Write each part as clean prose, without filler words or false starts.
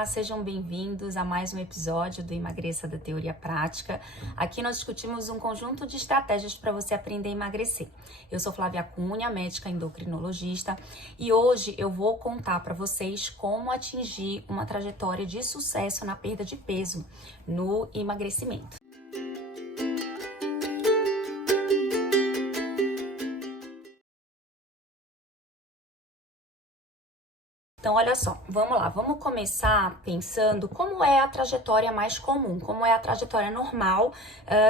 Olá, sejam bem-vindos a mais um episódio do Emagreça da Teoria Prática. Aqui nós discutimos um conjunto de estratégias para você aprender a emagrecer. Eu sou Flávia Cunha, médica endocrinologista, e hoje eu vou contar para vocês como atingir uma trajetória de sucesso na perda de peso, no emagrecimento. Então, olha só, vamos lá, vamos começar pensando como é a trajetória mais comum, como é a trajetória normal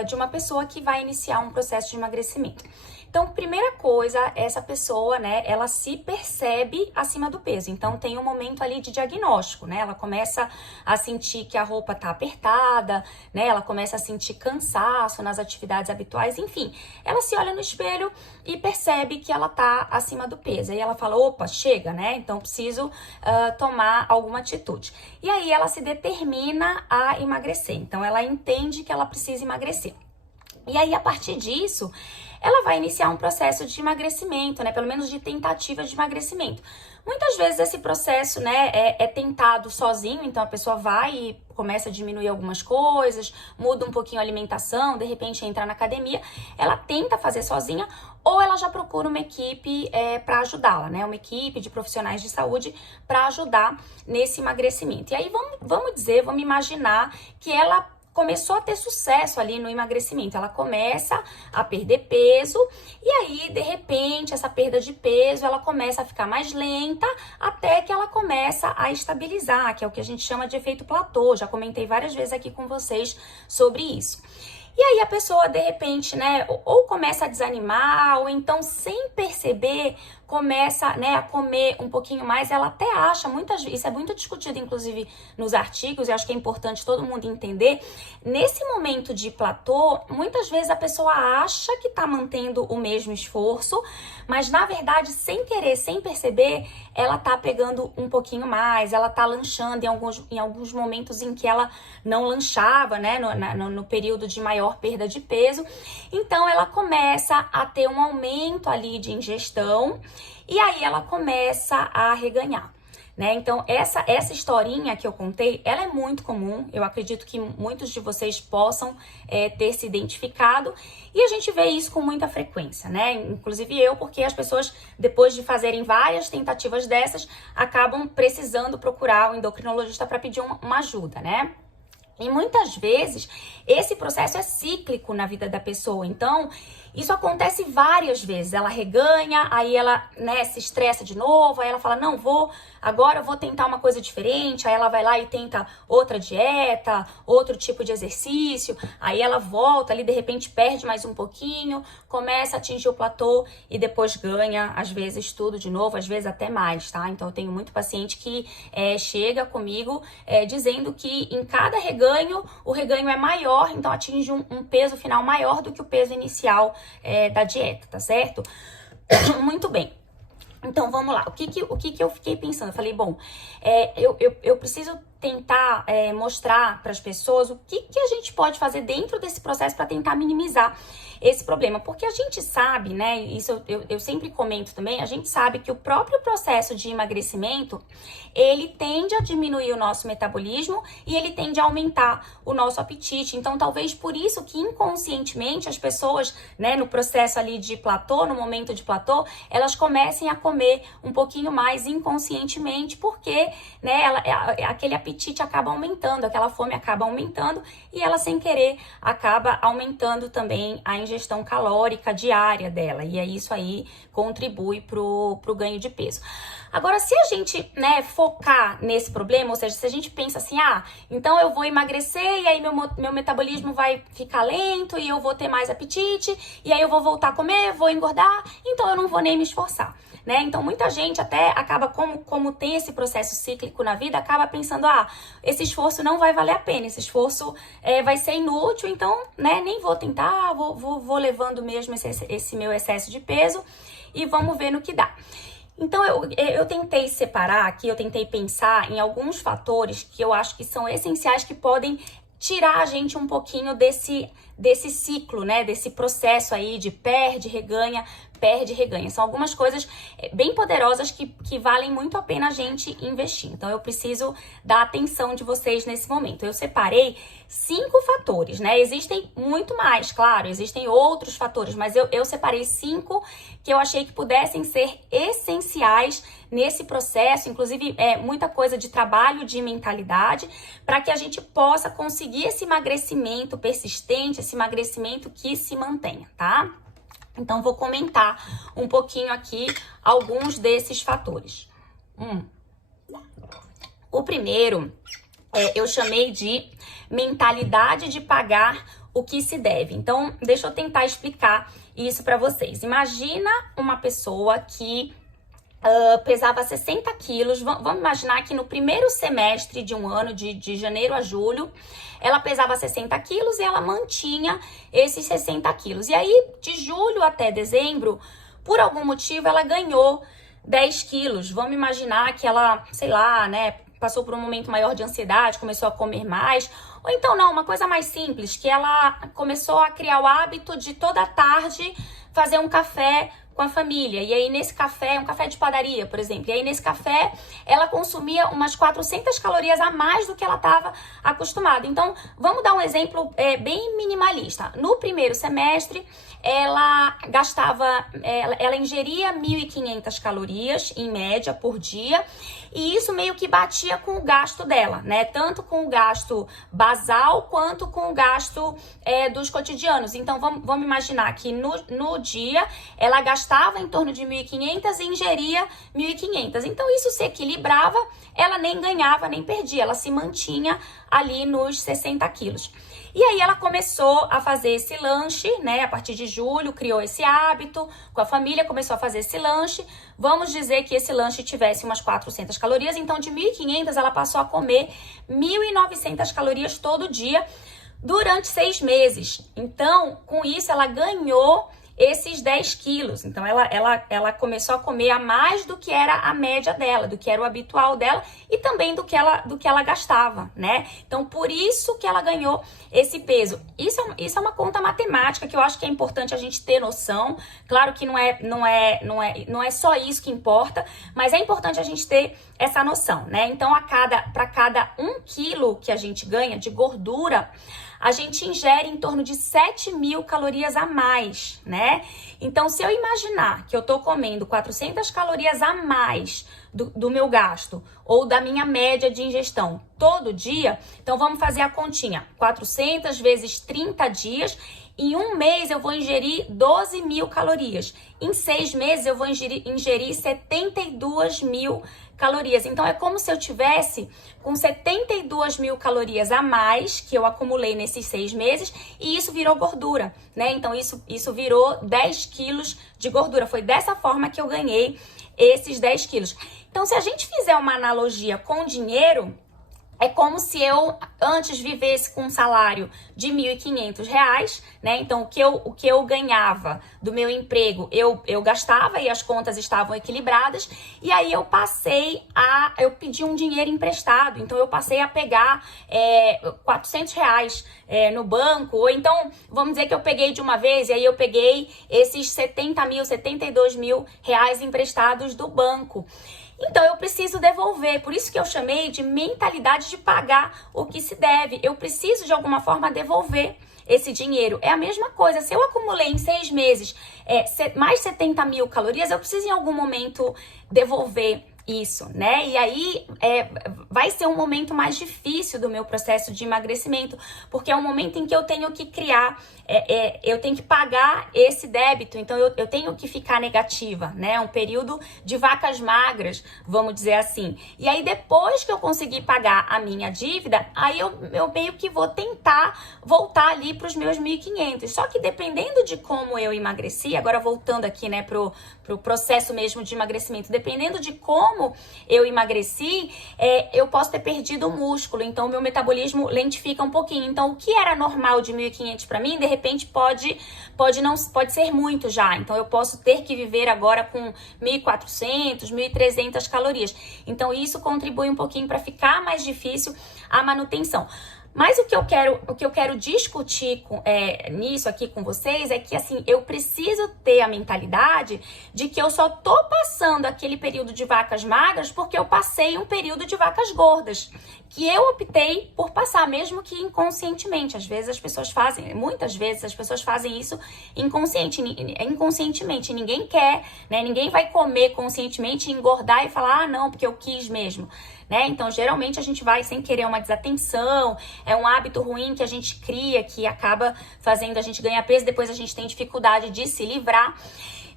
de uma pessoa que vai iniciar um processo de emagrecimento. Então, primeira coisa, essa pessoa, né, ela se percebe acima do peso. Então, tem um momento ali de diagnóstico, né? Ela começa a sentir que a roupa tá apertada, né? Ela começa a sentir cansaço nas atividades habituais, enfim. Ela se olha no espelho e percebe que ela tá acima do peso. Aí ela fala, opa, chega, né? Então, preciso tomar alguma atitude. E aí, ela se determina a emagrecer. Então, ela entende que ela precisa emagrecer. E aí, a partir disso, ela vai iniciar um processo de emagrecimento, né? Pelo menos de tentativa de emagrecimento. Muitas vezes esse processo, né, é tentado sozinho, então a pessoa vai e começa a diminuir algumas coisas, muda um pouquinho a alimentação, de repente entra na academia, ela tenta fazer sozinha ou ela já procura uma equipe para ajudá-la, né? Uma equipe de profissionais de saúde para ajudar nesse emagrecimento. E aí vamos imaginar que ela começou a ter sucesso ali no emagrecimento, ela começa a perder peso e aí, de repente, essa perda de peso, ela começa a ficar mais lenta até que ela começa a estabilizar, que é o que a gente chama de efeito platô, já comentei várias vezes aqui com vocês sobre isso. E aí a pessoa, de repente, né, ou começa a desanimar, ou então, sem perceber, começa, né, a comer um pouquinho mais. Ela até acha, isso é muito discutido, inclusive, nos artigos, e acho que é importante todo mundo entender. Nesse momento de platô, muitas vezes a pessoa acha que tá mantendo o mesmo esforço, mas, na verdade, sem querer, sem perceber, ela tá pegando um pouquinho mais, ela tá lanchando em alguns momentos em que ela não lanchava, né, no período de maior perda de peso. Então, ela começa a ter um aumento ali de ingestão e aí ela começa a reganhar, né? Então, essa historinha que eu contei, ela é muito comum. Eu acredito que muitos de vocês possam ter se identificado e a gente vê isso com muita frequência, né? Inclusive eu, porque as pessoas, depois de fazerem várias tentativas dessas, acabam precisando procurar o endocrinologista para pedir uma ajuda, né? E muitas vezes esse processo é cíclico na vida da pessoa, então isso acontece várias vezes. Ela reganha, aí ela, né, se estressa de novo, aí ela fala, não, agora eu vou tentar uma coisa diferente, aí ela vai lá e tenta outra dieta, outro tipo de exercício, aí ela volta ali, de repente perde mais um pouquinho, começa a atingir o platô e depois ganha, às vezes tudo de novo, às vezes até mais, tá? Então eu tenho muito paciente que chega comigo dizendo que em cada reganho, o reganho é maior, então atinge um peso final maior do que o peso inicial da dieta, tá certo? Muito bem. Então, vamos lá. O que eu fiquei pensando? Eu falei, bom, eu preciso tentar mostrar para as pessoas o que a gente pode fazer dentro desse processo para tentar minimizar esse problema. Porque a gente sabe, né, isso eu sempre comento também, a gente sabe que o próprio processo de emagrecimento, ele tende a diminuir o nosso metabolismo e ele tende a aumentar o nosso apetite. Então, talvez por isso que inconscientemente as pessoas, né, no processo ali de platô, no momento de platô, elas comecem a comer um pouquinho mais inconscientemente, porque, né, aquele apetite acaba aumentando, aquela fome acaba aumentando e ela, sem querer, acaba aumentando também a ingestão calórica diária dela. E aí isso aí contribui pro ganho de peso. Agora, se a gente, né, focar nesse problema, ou seja, se a gente pensa assim, então eu vou emagrecer e aí meu metabolismo vai ficar lento e eu vou ter mais apetite e aí eu vou voltar a comer, vou engordar, então eu não vou nem me esforçar, né? Então, muita gente até acaba, como tem esse processo cíclico na vida, acaba pensando, esse esforço não vai valer a pena, esse esforço vai ser inútil, então, né, nem vou tentar, vou levando mesmo esse meu excesso de peso e vamos ver no que dá. Então, eu tentei separar aqui, eu tentei pensar em alguns fatores que eu acho que são essenciais, que podem tirar a gente um pouquinho desse ciclo, né? Desse processo aí de perde, reganha, perde e reganha. São algumas coisas bem poderosas que valem muito a pena a gente investir. Então, eu preciso da atenção de vocês nesse momento. Eu separei 5 fatores, né? Existem muito mais, claro, existem outros fatores, mas eu separei 5 que eu achei que pudessem ser essenciais nesse processo, inclusive muita coisa de trabalho de mentalidade, para que a gente possa conseguir esse emagrecimento persistente, esse emagrecimento que se mantenha, tá? Então, vou comentar um pouquinho aqui alguns desses fatores. O primeiro, eu chamei de mentalidade de pagar o que se deve. Então, deixa eu tentar explicar isso para vocês. Imagina uma pessoa que pesava 60 quilos. Vamos imaginar que no primeiro semestre de um ano, de janeiro a julho, ela pesava 60 quilos e ela mantinha esses 60 quilos. E aí, de julho até dezembro, por algum motivo, ela ganhou 10 quilos. Vamos imaginar que ela, sei lá, né, passou por um momento maior de ansiedade, começou a comer mais. Ou então, não, uma coisa mais simples, que ela começou a criar o hábito de toda tarde fazer um café com a família. E aí, nesse café, um café de padaria, por exemplo. E aí, nesse café, ela consumia umas 400 calorias a mais do que ela estava acostumada. Então, vamos dar um exemplo bem minimalista. No primeiro semestre, ela gastava, ela ingeria 1.500 calorias, em média, por dia. E isso meio que batia com o gasto dela, né? Tanto com o gasto basal, quanto com o gasto dos cotidianos. Então, vamos imaginar que no dia, ela gastava em torno de 1.500 e ingeria 1.500. Então, isso se equilibrava, ela nem ganhava, nem perdia. Ela se mantinha ali nos 60 quilos. E aí ela começou a fazer esse lanche, né? A partir de julho, criou esse hábito com a família, começou a fazer esse lanche. Vamos dizer que esse lanche tivesse umas 400 calorias, então de 1.500 ela passou a comer 1.900 calorias todo dia durante 6 meses. Então, com isso, ela ganhou esses 10 quilos. Então, ela começou a comer a mais do que era a média dela, do que era o habitual dela e também do que ela gastava, né? Então, por isso que ela ganhou esse peso. Isso é uma conta matemática que eu acho que é importante a gente ter noção. Claro que não é só isso que importa, mas é importante a gente ter essa noção, né? Então, para cada 1 quilo que a gente ganha de gordura, a gente ingere em torno de 7.000 calorias a mais, né? Então, se eu imaginar que eu tô comendo 400 calorias a mais do meu gasto ou da minha média de ingestão todo dia, então vamos fazer a continha. 400 vezes 30 dias, em um mês eu vou ingerir 12.000 calorias. Em 6 meses eu vou ingerir 72.000 calorias. Então, é como se eu tivesse com 72.000 calorias a mais que eu acumulei nesses 6 meses e isso virou gordura, né? Então, isso virou 10 quilos de gordura. Foi dessa forma que eu ganhei esses 10 quilos. Então, se a gente fizer uma analogia com dinheiro, é como se eu antes vivesse com um salário de R$1.500, né? Então, o que eu ganhava do meu emprego, eu gastava e as contas estavam equilibradas. E aí, eu pedi um dinheiro emprestado. Então, eu passei a pegar R$400 no banco. Ou então, vamos dizer que eu peguei de uma vez e aí eu peguei esses 70.000, R$72.000 emprestados do banco. Então, eu preciso devolver. Por isso que eu chamei de mentalidade de pagar o que se deve. Eu preciso, de alguma forma, devolver esse dinheiro. É a mesma coisa. Se eu acumulei em 6 meses mais 70.000 calorias, eu preciso, em algum momento, devolver isso, né? E aí vai ser um momento mais difícil do meu processo de emagrecimento, porque é um momento em que eu tenho que criar, eu tenho que pagar esse débito, então eu tenho que ficar negativa, né? Um período de vacas magras, vamos dizer assim. E aí depois que eu conseguir pagar a minha dívida, aí eu meio que vou tentar voltar ali para os meus 1.500. Só que dependendo de como eu emagreci, agora voltando aqui, né, pro processo mesmo de emagrecimento, dependendo de como eu emagreci, eu posso ter perdido o músculo, então o meu metabolismo lentifica um pouquinho. Então, o que era normal de 1.500 para mim, de repente pode ser muito já. Então, eu posso ter que viver agora com 1.400, 1.300 calorias. Então, isso contribui um pouquinho para ficar mais difícil a manutenção. Mas o que eu quero discutir nisso aqui com vocês é que, assim, eu preciso ter a mentalidade de que eu só tô passando aquele período de vacas magras porque eu passei um período de vacas gordas, que eu optei por passar, mesmo que inconscientemente. Às vezes as pessoas fazem, muitas vezes as pessoas fazem isso inconscientemente. Ninguém quer, né? Ninguém vai comer conscientemente, engordar e falar, ah, não, porque eu quis mesmo. Né? Então, geralmente a gente vai sem querer uma desatenção, é um hábito ruim que a gente cria, que acaba fazendo a gente ganhar peso, depois a gente tem dificuldade de se livrar.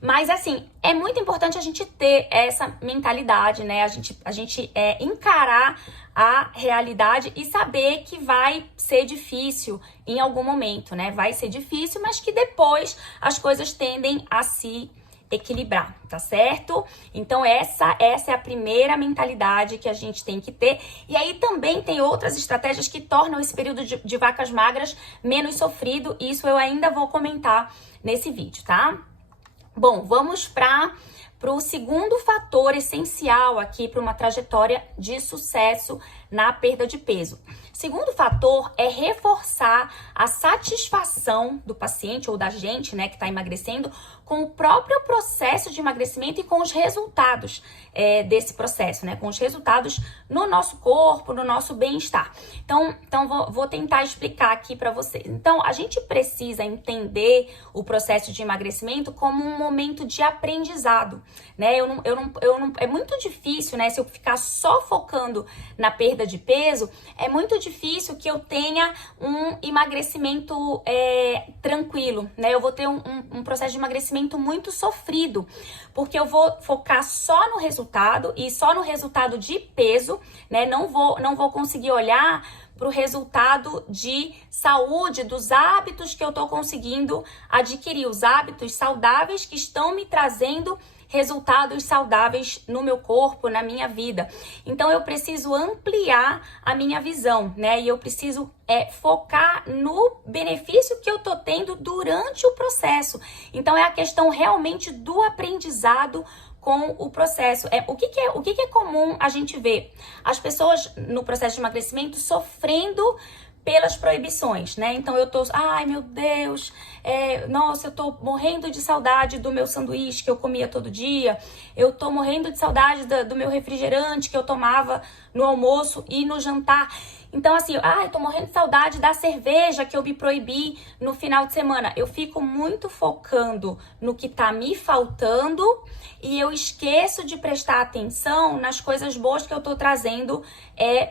Mas, assim, é muito importante a gente ter essa mentalidade, né? A gente encarar a realidade e saber que vai ser difícil em algum momento, né? Vai ser difícil, mas que depois as coisas tendem a se equilibrar, tá certo? Então essa é a primeira mentalidade que a gente tem que ter. E aí também tem outras estratégias que tornam esse período de vacas magras menos sofrido. Isso eu ainda vou comentar nesse vídeo, tá? Bom, vamos para o segundo fator essencial aqui para uma trajetória de sucesso na perda de peso. Segundo fator é reforçar a satisfação do paciente ou da gente, né, que está emagrecendo, com o próprio processo de emagrecimento e com os resultados desse processo, né, com os resultados no nosso corpo, no nosso bem-estar. Então vou tentar explicar aqui para vocês. Então, a gente precisa entender o processo de emagrecimento como um momento de aprendizado, né? É muito difícil, né, se eu ficar só focando na perda de peso, é muito difícil que eu tenha um emagrecimento tranquilo, né? Eu vou ter um processo de emagrecimento muito sofrido, porque eu vou focar só no resultado e só no resultado de peso, né? Não vou conseguir olhar para o resultado de saúde, dos hábitos que eu tô conseguindo adquirir, os hábitos saudáveis que estão me trazendo resultados saudáveis no meu corpo, na minha vida. Então eu preciso ampliar a minha visão, né? E eu preciso focar no benefício que eu tô tendo durante o processo. Então é a questão realmente do aprendizado com o processo. O que é comum a gente ver? As pessoas no processo de emagrecimento sofrendo pelas proibições, né? Então eu tô, ai meu Deus, nossa, eu tô morrendo de saudade do meu sanduíche que eu comia todo dia, eu tô morrendo de saudade do meu refrigerante que eu tomava no almoço e no jantar. Então, assim, eu tô morrendo de saudade da cerveja que eu me proibi no final de semana. Eu fico muito focando no que tá me faltando e eu esqueço de prestar atenção nas coisas boas que eu tô trazendo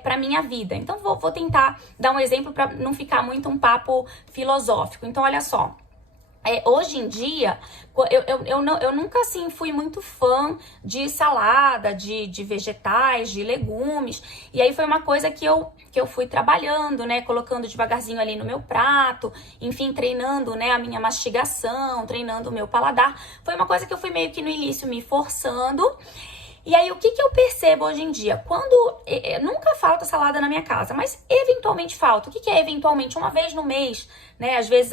pra minha vida. Então, vou tentar dar um exemplo para não ficar muito um papo filosófico. Então, olha só. Hoje em dia, eu nunca assim fui muito fã de salada, de vegetais, de legumes. E aí foi uma coisa que eu fui trabalhando, né? Colocando devagarzinho ali no meu prato, enfim, treinando, né, a minha mastigação, treinando o meu paladar. Foi uma coisa que eu fui meio que no início me forçando. E aí, o que eu percebo hoje em dia? Nunca falta salada na minha casa, mas eventualmente falta. O que é eventualmente? Uma vez no mês, né? Às vezes,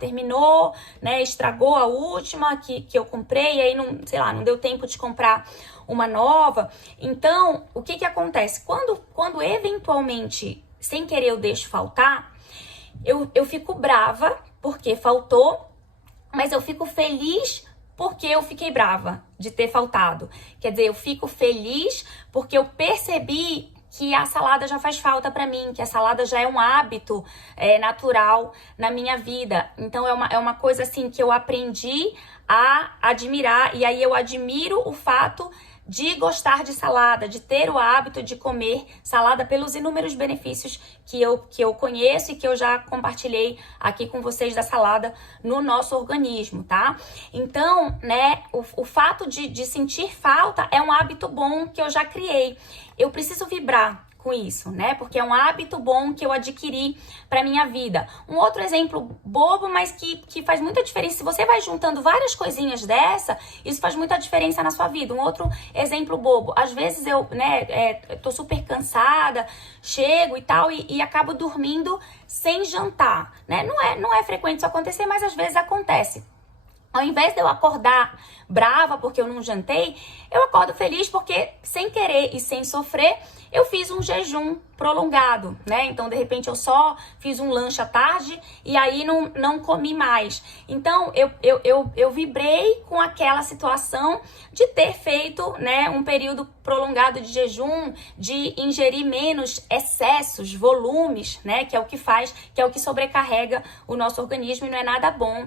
terminou, né? Estragou a última que eu comprei, e aí, não deu tempo de comprar uma nova. Então, o que acontece? Quando eventualmente, sem querer, eu deixo faltar, eu fico brava porque faltou, mas eu fico feliz porque eu fiquei brava de ter faltado. Quer dizer, eu fico feliz porque eu percebi que a salada já faz falta pra mim, que a salada já é um hábito natural na minha vida. Então, é uma coisa assim que eu aprendi a admirar, e aí eu admiro o fato de gostar de salada, de ter o hábito de comer salada pelos inúmeros benefícios que eu conheço e que eu já compartilhei aqui com vocês da salada no nosso organismo, tá? Então, né, o fato de sentir falta é um hábito bom que eu já criei. Eu preciso vibrar com isso, né? Porque é um hábito bom que eu adquiri para minha vida. Um outro exemplo bobo, mas que faz muita diferença. Se você vai juntando várias coisinhas dessa, isso faz muita diferença na sua vida. Um outro exemplo bobo. Às vezes eu, tô super cansada, chego e tal, e acabo dormindo sem jantar, né? Não é frequente isso acontecer, mas às vezes acontece. Ao invés de eu acordar brava porque eu não jantei, eu acordo feliz porque, sem querer e sem sofrer, eu fiz um jejum prolongado, né? Então, de repente, eu só fiz um lanche à tarde e aí não comi mais. Então, eu vibrei com aquela situação de ter feito, né, um período prolongado de jejum, de ingerir menos excessos, volumes, né, que é o que faz, que é o que sobrecarrega o nosso organismo e não é nada bom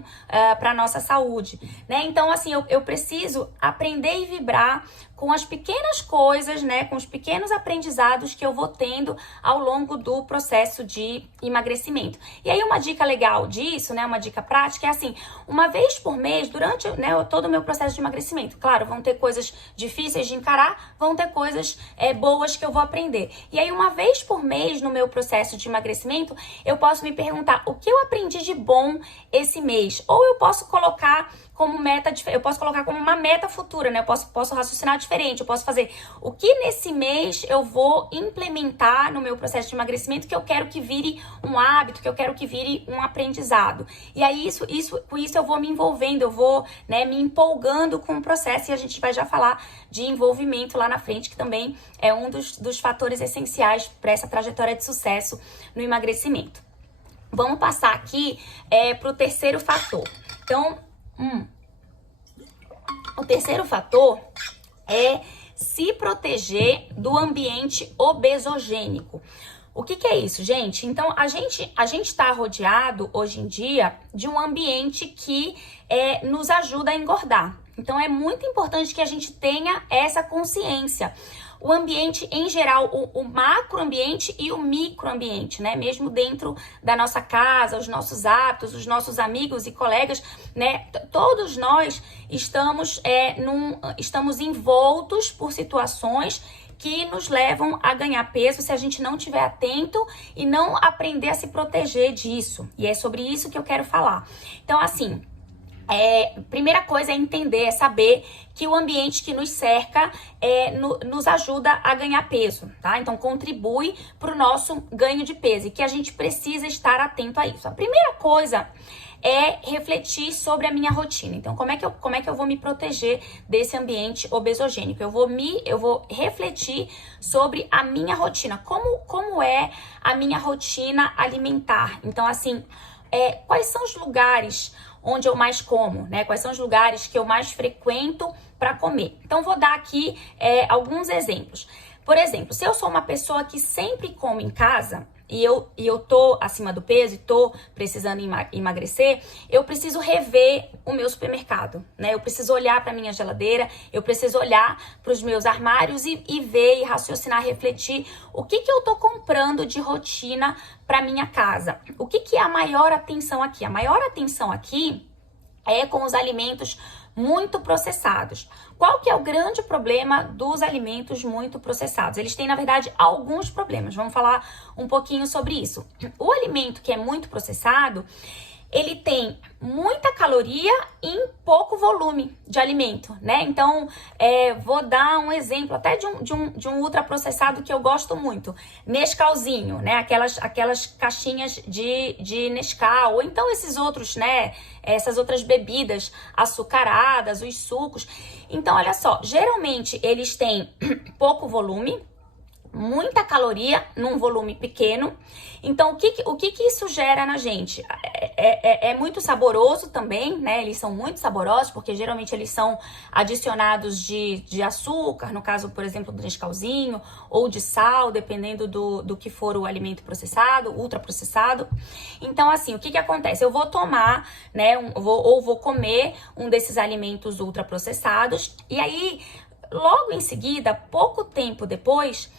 para nossa saúde, né? Então, assim, eu preciso aprender e vibrar com as pequenas coisas, né, com os pequenos aprendizados que eu vou tendo ao longo do processo de emagrecimento. E aí uma dica legal disso, né, uma dica prática é assim, uma vez por mês, durante, né, todo o meu processo de emagrecimento, claro, vão ter coisas difíceis de encarar, vão ter coisas boas que eu vou aprender. E aí uma vez por mês no meu processo de emagrecimento, eu posso me perguntar o que eu aprendi de bom esse mês, ou eu posso colocar como meta, eu posso colocar como uma meta futura, né? Eu posso raciocinar diferente, eu posso fazer o que nesse mês eu vou implementar no meu processo de emagrecimento que eu quero que vire um hábito, que eu quero que vire um aprendizado. E aí com isso eu vou me envolvendo, eu vou, né, me empolgando com o processo e a gente vai já falar de envolvimento lá na frente, que também é um dos fatores essenciais para essa trajetória de sucesso no emagrecimento. Vamos passar aqui para o terceiro fator. Então, o terceiro fator é se proteger do ambiente obesogênico. O que é isso, gente? Então, a gente está rodeado, hoje em dia, de um ambiente que nos ajuda a engordar. Então, é muito importante que a gente tenha essa consciência. O ambiente em geral, o macroambiente e o microambiente, né? Mesmo dentro da nossa casa, os nossos hábitos, os nossos amigos e colegas, né? Todos nós estamos envoltos por situações que nos levam a ganhar peso se a gente não estiver atento e não aprender a se proteger disso. E é sobre isso que eu quero falar. Então, assim, primeira coisa é entender, é saber que o ambiente que nos cerca nos ajuda a ganhar peso, tá? Então, contribui para o nosso ganho de peso e que a gente precisa estar atento a isso. A primeira coisa é refletir sobre a minha rotina. Então, como é que eu vou me proteger desse ambiente obesogênico? Eu vou refletir sobre a minha rotina. Como é a minha rotina alimentar? Então, assim, quais são os lugares onde eu mais como, né? Quais são os lugares que eu mais frequento para comer? Então, vou dar aqui alguns exemplos. Por exemplo, se eu sou uma pessoa que sempre come em casa e eu tô acima do peso e tô precisando emagrecer, eu preciso rever o meu supermercado, né? Eu preciso olhar para minha geladeira, eu preciso olhar para os meus armários e ver e raciocinar, refletir o que eu tô comprando de rotina para minha casa. O que é a maior atenção aqui? A maior atenção aqui é com os alimentos muito processados. Qual que é o grande problema dos alimentos muito processados? Eles têm, na verdade, alguns problemas. Vamos falar um pouquinho sobre isso. O alimento que é muito processado, ele tem muita caloria em pouco volume de alimento, né? Então, vou dar um exemplo até de um ultraprocessado que eu gosto muito. Nescauzinho, né? Aquelas caixinhas de Nescau, ou então esses outros, né? Essas outras bebidas açucaradas, os sucos. Então, olha só, geralmente eles têm pouco volume, muita caloria num volume pequeno. Então, o que isso gera na gente? É muito saboroso também, né? Eles são muito saborosos, porque geralmente eles são adicionados de açúcar, no caso, por exemplo, do Nescauzinho, ou de sal, dependendo do que for o alimento processado, ultraprocessado. Então, assim, o que acontece? Eu vou tomar, né, vou comer um desses alimentos ultraprocessados, e aí, logo em seguida, pouco tempo depois,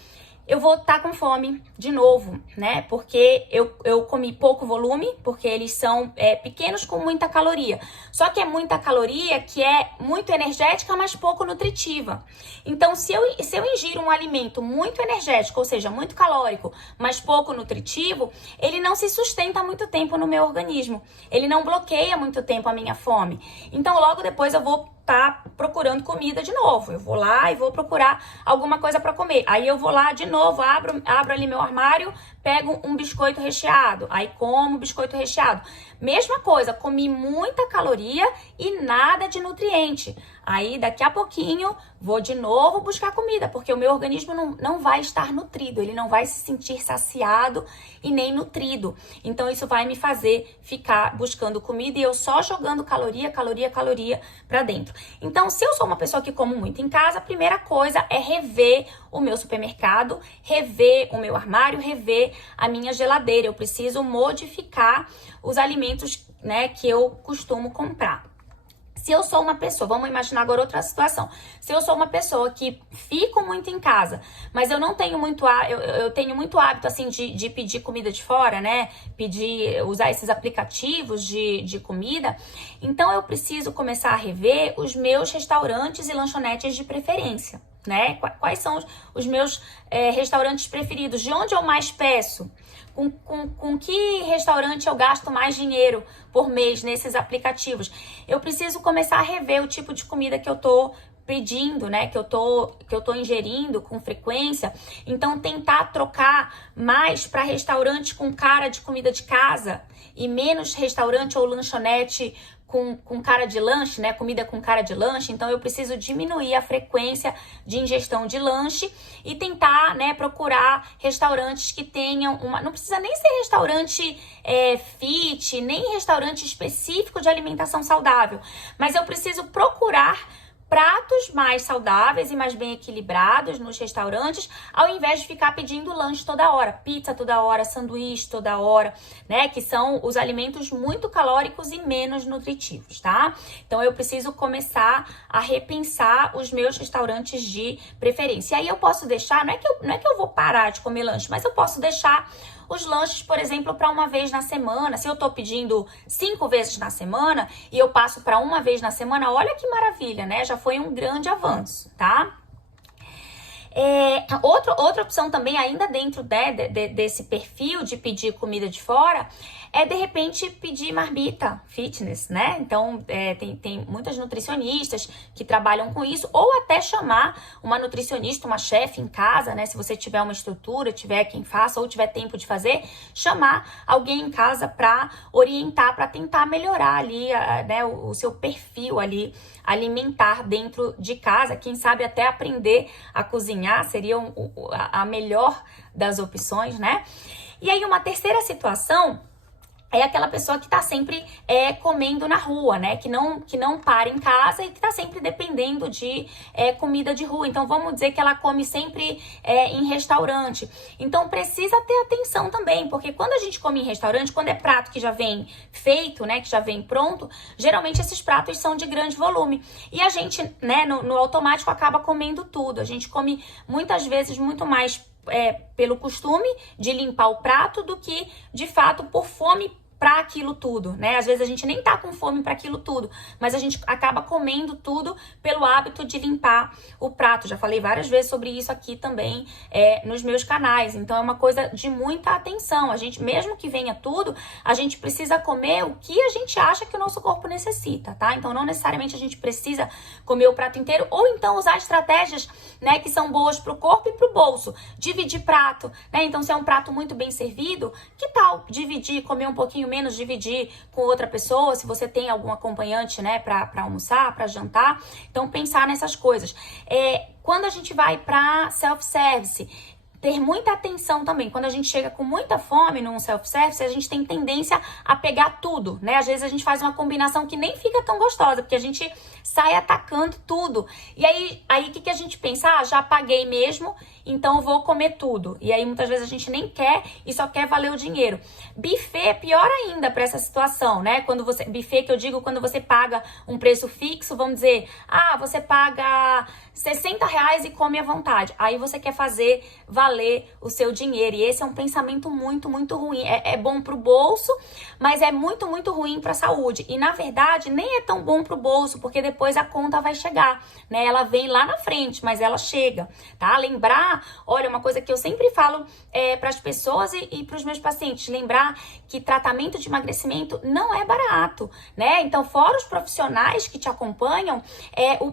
eu vou estar com fome de novo, né? Porque eu comi pouco volume, porque eles são pequenos com muita caloria. Só que é muita caloria que é muito energética, mas pouco nutritiva. Então, se eu ingiro um alimento muito energético, ou seja, muito calórico, mas pouco nutritivo, ele não se sustenta muito tempo no meu organismo. Ele não bloqueia muito tempo a minha fome. Então, logo depois eu vou estar procurando comida de novo. Eu vou lá e vou procurar alguma coisa para comer. Aí eu vou lá de novo, abro ali meu armário, pego um biscoito recheado, aí como biscoito recheado. Mesma coisa, comi muita caloria e nada de nutriente. Aí daqui a pouquinho vou de novo buscar comida, porque o meu organismo não vai estar nutrido, ele não vai se sentir saciado e nem nutrido. Então isso vai me fazer ficar buscando comida e eu só jogando caloria para dentro. Então, se eu sou uma pessoa que como muito em casa, a primeira coisa é rever o meu supermercado, rever o meu armário, rever a minha geladeira. Eu preciso modificar os alimentos, né, que eu costumo comprar. Se eu sou uma pessoa, vamos imaginar agora outra situação. Se eu sou uma pessoa que fico muito em casa, mas eu não tenho muito, eu tenho muito hábito assim de pedir comida de fora, né? Usar esses aplicativos de comida. Então eu preciso começar a rever os meus restaurantes e lanchonetes de preferência, né? Quais são os meus restaurantes preferidos? De onde eu mais peço? Com que restaurante eu gasto mais dinheiro por mês nesses aplicativos? Eu preciso começar a rever o tipo de comida que eu tô pedindo, né? Que eu tô ingerindo com frequência. Então, tentar trocar mais para restaurante com cara de comida de casa e menos restaurante ou lanchonete com cara de lanche, né? Comida com cara de lanche. Então, eu preciso diminuir a frequência de ingestão de lanche e tentar, né, procurar restaurantes que tenham uma... Não precisa nem ser restaurante fit, nem restaurante específico de alimentação saudável. Mas eu preciso procurar pratos mais saudáveis e mais bem equilibrados nos restaurantes, ao invés de ficar pedindo lanche toda hora, pizza toda hora, sanduíche toda hora, né? Que são os alimentos muito calóricos e menos nutritivos, tá? Então eu preciso começar a repensar os meus restaurantes de preferência. E aí eu posso deixar, não é que eu vou parar de comer lanche, mas eu posso deixar os lanches, por exemplo, para uma vez na semana. Se eu tô pedindo 5 vezes na semana e eu passo para uma vez na semana, olha que maravilha, né? Já foi um grande avanço, tá? Outra opção também, ainda dentro desse perfil de pedir comida de fora, é de repente pedir marmita fitness, né? Então, tem muitas nutricionistas que trabalham com isso, ou até chamar uma nutricionista, uma chefe em casa, né? Se você tiver uma estrutura, tiver quem faça, ou tiver tempo de fazer, chamar alguém em casa para orientar, para tentar melhorar ali, né, o seu perfil ali alimentar dentro de casa. Quem sabe até aprender a cozinhar seria a melhor das opções, né? E aí uma terceira situação é aquela pessoa que tá sempre comendo na rua, né? Que não para em casa e que tá sempre dependendo de comida de rua. Então, vamos dizer que ela come sempre em restaurante. Então, precisa ter atenção também, porque quando a gente come em restaurante, quando é prato que já vem feito, né? Que já vem pronto, geralmente esses pratos são de grande volume. E a gente, né, no automático acaba comendo tudo. A gente come muitas vezes muito mais pelo costume de limpar o prato do que, de fato, por fome para aquilo tudo, né? Às vezes a gente nem tá com fome para aquilo tudo, mas a gente acaba comendo tudo pelo hábito de limpar o prato. Já falei várias vezes sobre isso aqui também nos meus canais. Então é uma coisa de muita atenção. A gente, mesmo que venha tudo, a gente precisa comer o que a gente acha que o nosso corpo necessita, tá? Então não necessariamente a gente precisa comer o prato inteiro, ou então usar estratégias, né, que são boas pro corpo e pro bolso. Dividir prato, né? Então se é um prato muito bem servido, que tal dividir, comer um pouquinho menos, dividir com outra pessoa, se você tem algum acompanhante, né, para almoçar, para jantar. Então, pensar nessas coisas. Quando a gente vai para self-service, ter muita atenção também. Quando a gente chega com muita fome num self-service, a gente tem tendência a pegar tudo, né? Às vezes a gente faz uma combinação que nem fica tão gostosa, porque a gente sai atacando tudo. E aí o que a gente pensa? Já paguei mesmo, então eu vou comer tudo. E aí muitas vezes a gente nem quer e só quer valer o dinheiro. Buffet é pior ainda para essa situação, né? Buffet que eu digo quando você paga um preço fixo, vamos dizer, você paga R$60 e come à vontade. Aí você quer fazer valer valer o seu dinheiro. E esse é um pensamento muito, muito ruim. É bom pro bolso, mas é muito, muito ruim pra saúde. E na verdade, nem é tão bom pro bolso, porque depois a conta vai chegar, né? Ela vem lá na frente, mas ela chega, tá? Lembrar, olha, uma coisa que eu sempre falo para as pessoas e para os meus pacientes, lembrar que tratamento de emagrecimento não é barato, né? Então, fora os profissionais que te acompanham,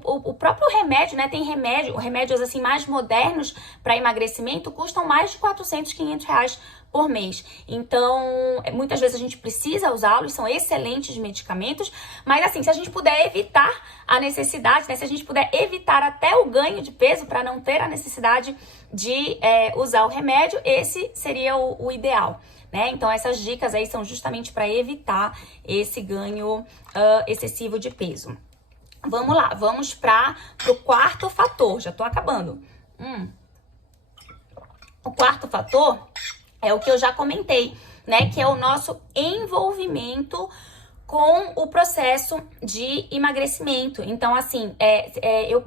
o próprio remédio, né? Tem remédios assim mais modernos para emagrecimento custam mais de 400, 500 reais por mês. Então, muitas vezes a gente precisa usá-los, são excelentes medicamentos, mas assim, se a gente puder evitar a necessidade, né? Se a gente puder evitar até o ganho de peso para não ter a necessidade de usar o remédio, esse seria o ideal, né? Então, essas dicas aí são justamente para evitar esse ganho excessivo de peso. Vamos lá, vamos para o quarto fator, já tô acabando. O quarto fator é o que eu já comentei, né? Que é o nosso envolvimento com o processo de emagrecimento. Então, assim,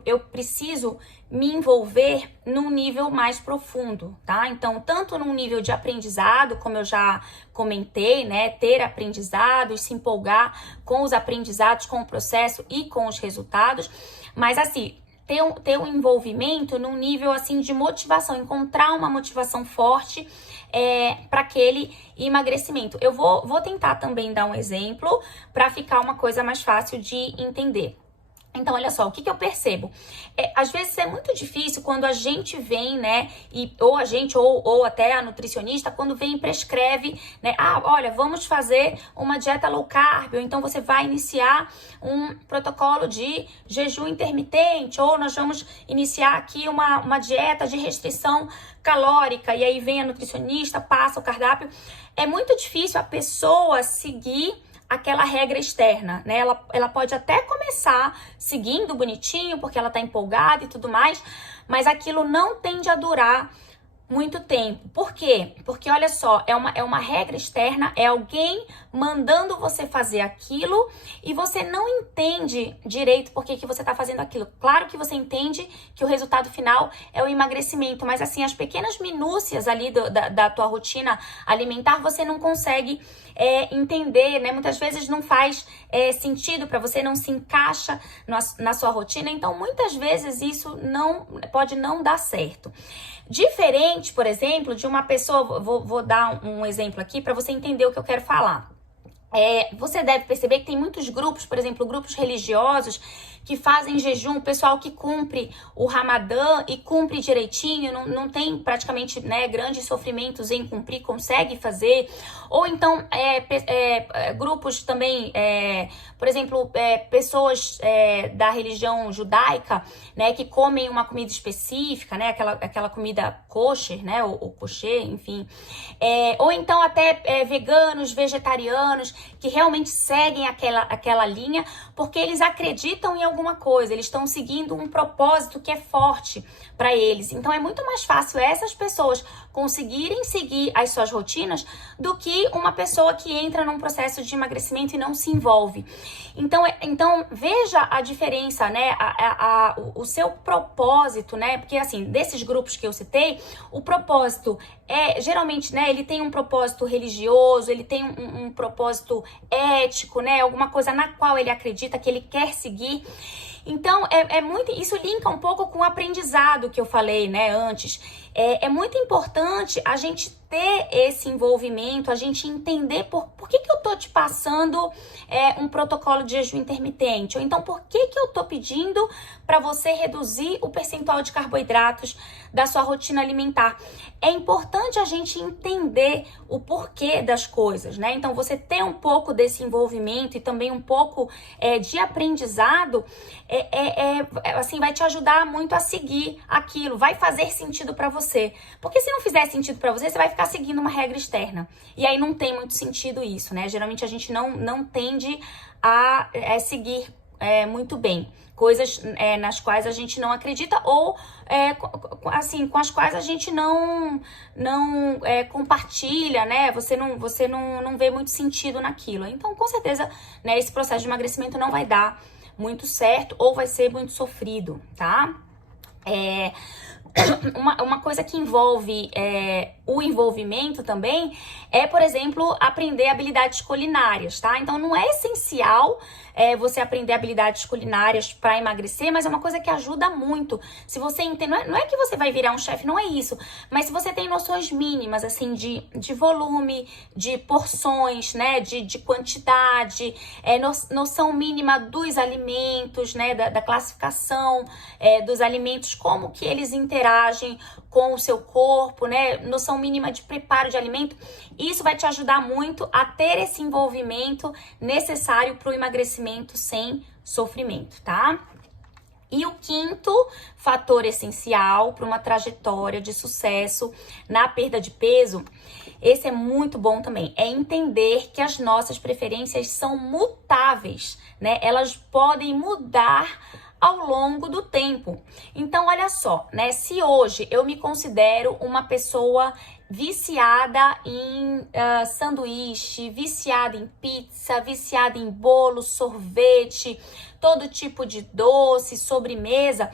eu preciso me envolver num nível mais profundo, tá? Então, tanto num nível de aprendizado, como eu já comentei, né? Ter aprendizados, se empolgar com os aprendizados, com o processo e com os resultados. Mas, assim, ter um envolvimento num nível, assim, de motivação, encontrar uma motivação forte para aquele emagrecimento. Eu vou tentar também dar um exemplo para ficar uma coisa mais fácil de entender. Então, olha só, o que eu percebo? Às vezes é muito difícil quando a gente vem, né, ou a gente, ou até a nutricionista, quando vem e prescreve, né, olha, vamos fazer uma dieta low carb, ou então você vai iniciar um protocolo de jejum intermitente, ou nós vamos iniciar aqui uma dieta de restrição calórica, e aí vem a nutricionista, passa o cardápio. É muito difícil a pessoa seguir aquela regra externa, né? Ela pode até começar seguindo bonitinho, porque ela tá empolgada e tudo mais, mas aquilo não tende a durar muito tempo. Por quê? Porque, olha só, é uma regra externa, é alguém mandando você fazer aquilo e você não entende direito por que você tá fazendo aquilo. Claro que você entende que o resultado final é o emagrecimento, mas assim, as pequenas minúcias ali da tua rotina alimentar, você não consegue entender, né? Muitas vezes não faz sentido para você, não se encaixa na sua rotina, então muitas vezes isso pode não dar certo. Diferente, por exemplo, de uma pessoa, vou dar um exemplo aqui para você entender o que eu quero falar. Você deve perceber que tem muitos grupos, por exemplo, grupos religiosos que fazem jejum, o pessoal que cumpre o Ramadã e cumpre direitinho, não tem praticamente, né, grandes sofrimentos em cumprir, consegue fazer. Ou então, grupos também, por exemplo, pessoas da religião judaica, né, que comem uma comida específica, né, aquela comida kosher, né, ou kosher, enfim. Ou então até veganos, vegetarianos, que realmente seguem aquela linha, porque eles acreditam em alguma coisa, eles estão seguindo um propósito que é forte para eles. Então é muito mais fácil essas pessoas conseguirem seguir as suas rotinas do que uma pessoa que entra num processo de emagrecimento e não se envolve. Então veja a diferença, né? O seu propósito, né? Porque assim, desses grupos que eu citei, o propósito geralmente, né? Ele tem um propósito religioso, ele tem um propósito ético, né? Alguma coisa na qual ele acredita, que ele quer seguir. Então, isso linka um pouco com o aprendizado que eu falei, né, antes. É muito importante a gente ter esse envolvimento, a gente entender por que eu tô te passando um protocolo de jejum intermitente, ou então por que eu tô pedindo para você reduzir o percentual de carboidratos da sua rotina alimentar. É importante a gente entender o porquê das coisas, né? Então, você ter um pouco desse envolvimento e também um pouco de aprendizado, assim, vai te ajudar muito a seguir aquilo, vai fazer sentido para você. Porque se não fizer sentido para você, você vai ficar seguindo uma regra externa. E aí não tem muito sentido isso, né? Geralmente a gente não tende a seguir muito bem coisas nas quais a gente não acredita ou assim, com as quais a gente não compartilha, né? Você não vê muito sentido naquilo. Então, com certeza, né, esse processo de emagrecimento não vai dar muito certo ou vai ser muito sofrido, tá? Uma coisa que envolve o envolvimento também é, por exemplo, aprender habilidades culinárias, tá? Então não é essencial você aprender habilidades culinárias para emagrecer, mas é uma coisa que ajuda muito. Se você entende, não é que você vai virar um chefe, não é isso, mas se você tem noções mínimas, assim, de volume, de porções, né, de quantidade, noção mínima dos alimentos, né, da classificação dos alimentos, como que eles interagem com o seu corpo, né, noção mínima de preparo de alimento, isso vai te ajudar muito a ter esse envolvimento necessário para o emagrecimento sem sofrimento, tá? E o quinto fator essencial para uma trajetória de sucesso na perda de peso, esse é muito bom também, é entender que as nossas preferências são mutáveis, né? Elas podem mudar ao longo do tempo. Então, olha só, né? Se hoje eu me considero uma pessoa viciada em sanduíche, viciada em pizza, viciada em bolo, sorvete, todo tipo de doce, sobremesa,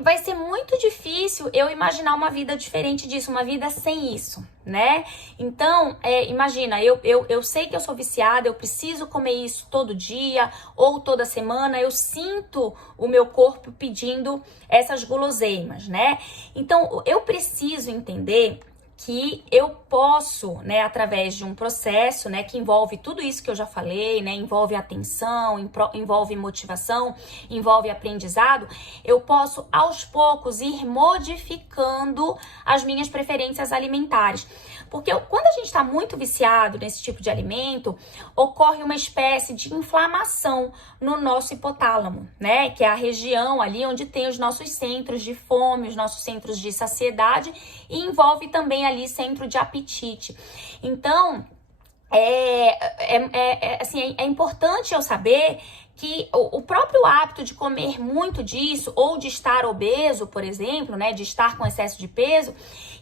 vai ser muito difícil eu imaginar uma vida diferente disso, uma vida sem isso, né? Então, imagina, eu sei que eu sou viciada, eu preciso comer isso todo dia ou toda semana, eu sinto o meu corpo pedindo essas guloseimas, né? Então, eu preciso entender que eu posso, né, através de um processo, né, que envolve tudo isso que eu já falei, né, envolve atenção, envolve motivação, envolve aprendizado, eu posso aos poucos ir modificando as minhas preferências alimentares. Porque quando a gente está muito viciado nesse tipo de alimento, ocorre uma espécie de inflamação no nosso hipotálamo, né, que é a região ali onde tem os nossos centros de fome, os nossos centros de saciedade, e envolve também ali centro de apetite. Então, assim, é importante eu saber que o próprio hábito de comer muito disso, ou de estar obeso, por exemplo, né, de estar com excesso de peso,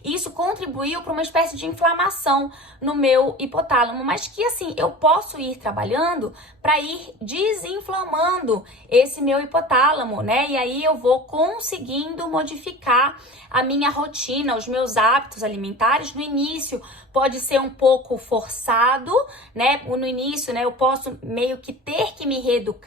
isso contribuiu para uma espécie de inflamação no meu hipotálamo, mas que assim, eu posso ir trabalhando para ir desinflamando esse meu hipotálamo, né, e aí eu vou conseguindo modificar a minha rotina, os meus hábitos alimentares. No início pode ser um pouco forçado, né, no início, né, eu posso meio que ter que me reeducar,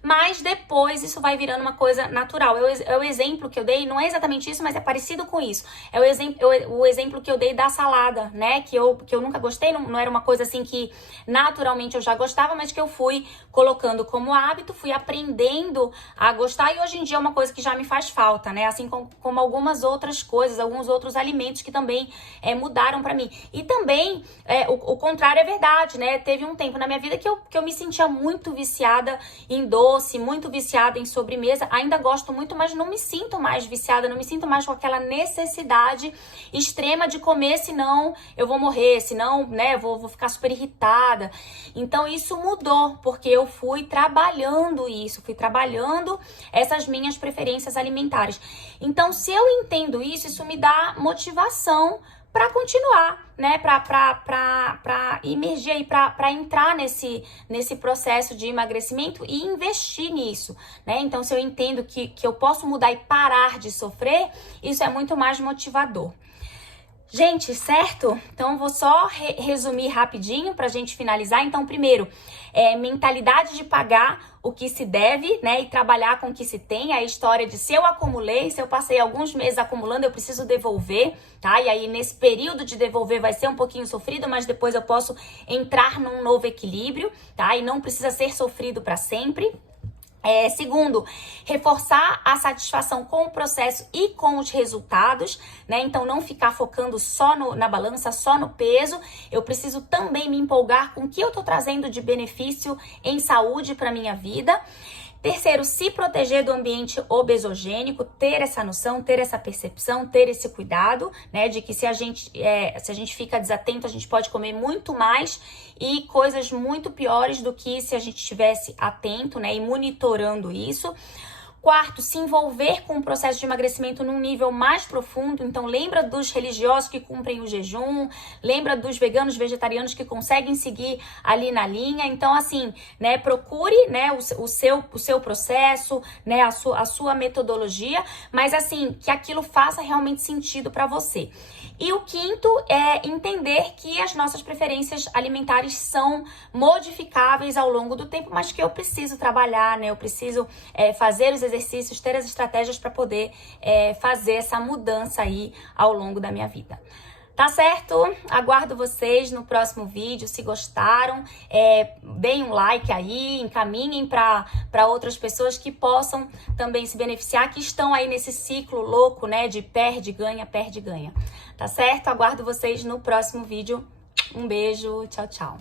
mas depois isso vai virando uma coisa natural. O exemplo que eu dei não é exatamente isso, mas é parecido com isso. É o exemplo que eu dei da salada, né? Que eu nunca gostei, não era uma coisa assim que naturalmente eu já gostava, mas que eu fui colocando como hábito, fui aprendendo a gostar, e hoje em dia é uma coisa que já me faz falta, né? Assim como algumas outras coisas, alguns outros alimentos que também mudaram pra mim. E também, o contrário é verdade, né? Teve um tempo na minha vida que eu me sentia muito viciada em doce, muito viciada em sobremesa. Ainda gosto muito, mas não me sinto mais viciada, não me sinto mais com aquela necessidade extrema de comer, senão eu vou morrer, senão, né, vou ficar super irritada. Então isso mudou, porque eu fui trabalhando isso, fui trabalhando essas minhas preferências alimentares. Então, se eu entendo isso, isso me dá motivação para continuar, né, para emergir aí, para entrar nesse processo de emagrecimento e investir nisso, né? Então, se eu entendo que eu posso mudar e parar de sofrer, isso é muito mais motivador. Gente, certo? Então, vou só resumir rapidinho pra gente finalizar. Então, primeiro, mentalidade de pagar o que se deve, né? E trabalhar com o que se tem. A história de se eu acumulei, se eu passei alguns meses acumulando, eu preciso devolver, tá? E aí, nesse período de devolver vai ser um pouquinho sofrido, mas depois eu posso entrar num novo equilíbrio, tá? E não precisa ser sofrido pra sempre. Segundo, reforçar a satisfação com o processo e com os resultados, né? Então, não ficar focando só na balança, só no peso. Eu preciso também me empolgar com o que eu tô trazendo de benefício em saúde para minha vida. Terceiro, se proteger do ambiente obesogênico, ter essa noção, ter essa percepção, ter esse cuidado, né, de que se a gente fica desatento, a gente pode comer muito mais e coisas muito piores do que se a gente estivesse atento, né, e monitorando isso. Quarto, se envolver com o processo de emagrecimento num nível mais profundo. Então, lembra dos religiosos que cumprem o jejum, lembra dos veganos, vegetarianos que conseguem seguir ali na linha. Então, assim, né, procure, né, o seu processo, né, a sua metodologia, mas assim, que aquilo faça realmente sentido para você. E o quinto é entender que as nossas preferências alimentares são modificáveis ao longo do tempo, mas que eu preciso trabalhar, né? Eu preciso fazer os exercícios, ter as estratégias para poder fazer essa mudança aí ao longo da minha vida. Tá certo? Aguardo vocês no próximo vídeo. Se gostaram, deem um like aí, encaminhem para outras pessoas que possam também se beneficiar, que estão aí nesse ciclo louco, né, de perde, ganha, perde, ganha. Tá certo? Aguardo vocês no próximo vídeo. Um beijo, tchau, tchau.